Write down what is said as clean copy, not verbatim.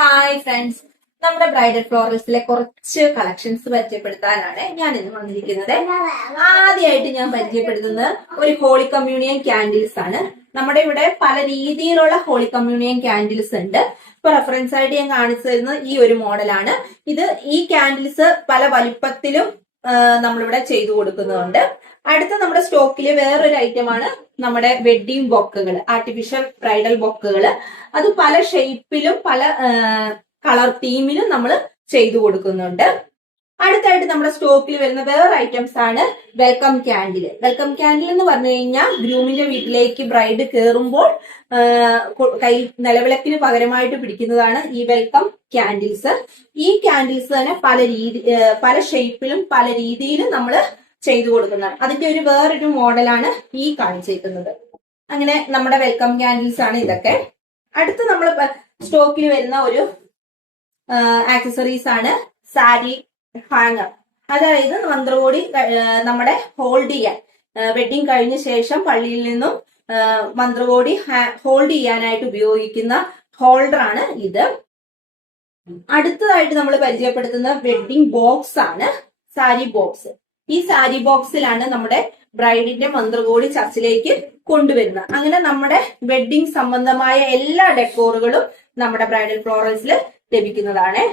Hi friends, നമ്മുടെ bridal ഫ്ലോറൽസിലെ കുറച്ച് collections പരിചയപ്പെടുത്താനാണ് ഞാൻ ഇന്ന് വന്നിരിക്കുന്നത്. ആദ്യമായിട്ട് ഞാൻ പരിചയപ്പെടുത്തുന്നത് ഒരു ഹോളി കമ്മ്യൂണിയൻ ക്യാൻഡിൽസ് ആണ്. നമ്മുടെ ഇവിടെ പല രീതിയിലുള്ള ഹോളി കമ്മ്യൂണിയൻ ക്യാൻഡിൽസ് ഉണ്ട്. ഇപ്പൊ റെഫറൻസ് ആയിട്ട് ഞാൻ കാണിച്ചു തരുന്നത് ഈ ഒരു മോഡലാണ്. ഈ ക്യാൻഡിൽസ് പല വലുപ്പത്തിലും നമ്മളിവിടെ ചെയ്തു കൊടുക്കുന്നുണ്ട്. അടുത്ത നമ്മുടെ സ്റ്റോക്കില് വേറൊരു ഐറ്റമാണ് നമ്മുടെ വെഡ്ഡിംഗ് ബൊക്കകൾ, ആർട്ടിഫിഷ്യൽ ബ്രൈഡൽ ബൊക്കകൾ. അത് പല ഷേപ്പിലും പല കളർ തീമിലും നമ്മൾ ചെയ്തു കൊടുക്കുന്നുണ്ട്. അടുത്തായിട്ട് നമ്മുടെ സ്റ്റോക്കിൽ വരുന്ന വേറെ ഐറ്റംസ് ആണ് വെൽക്കം ക്യാൻഡിൽ. വെൽക്കം ക്യാൻഡിൽ എന്ന് പറഞ്ഞു കഴിഞ്ഞാൽ ഗ്രൂമിന്റെ വീട്ടിലേക്ക് ബ്രൈഡ് കയറുമ്പോൾ കൈ നിലവിളക്കിന് പകരമായിട്ട് പിടിക്കുന്നതാണ് ഈ വെൽക്കം ക്യാൻഡിൽസ്. ഈ ക്യാൻഡിൽസ് തന്നെ പല ഷേപ്പിലും പല രീതിയിലും നമ്മൾ ചെയ്തു കൊടുക്കുന്നതാണ്. അതിന്റെ വേറൊരു മോഡലാണ് ഈ കാണിച്ചിരിക്കുന്നത്. അങ്ങനെ നമ്മുടെ വെൽക്കം ക്യാൻഡിൽസ് ആണ് ഇതൊക്കെ. അടുത്ത് നമ്മൾ സ്റ്റോക്കിൽ വരുന്ന ഒരു ആക്സസറീസ് ആണ് സാരി ഹാങ്ങർ. അതായത് മന്ത്രകോടി നമ്മുടെ ഹോൾഡ് ചെയ്യാൻ, വെഡിങ് കഴിഞ്ഞ ശേഷം പള്ളിയിൽ നിന്നും മന്ത്രകോടി ഹോൾഡ് ചെയ്യാനായിട്ട് ഉപയോഗിക്കുന്ന ഹോൾഡർ ആണ് ഇത്. അടുത്തതായിട്ട് നമ്മൾ പരിചയപ്പെടുത്തുന്ന വെഡിങ് ബോക്സ് ആണ്, സാരി ബോക്സ്. ഈ സാരി ബോക്സിലാണ് നമ്മുടെ ബ്രൈഡിന്റെ മന്ത്രകോടി ചർച്ചിലേക്ക് കൊണ്ടുവരുന്നത്. അങ്ങനെ നമ്മുടെ വെഡിങ് സംബന്ധമായ എല്ലാ ഡെക്കോറുകളും നമ്മുടെ ബ്രൈഡൽ ഫ്ലോറൽസിൽ ലഭിക്കുന്നതാണ്.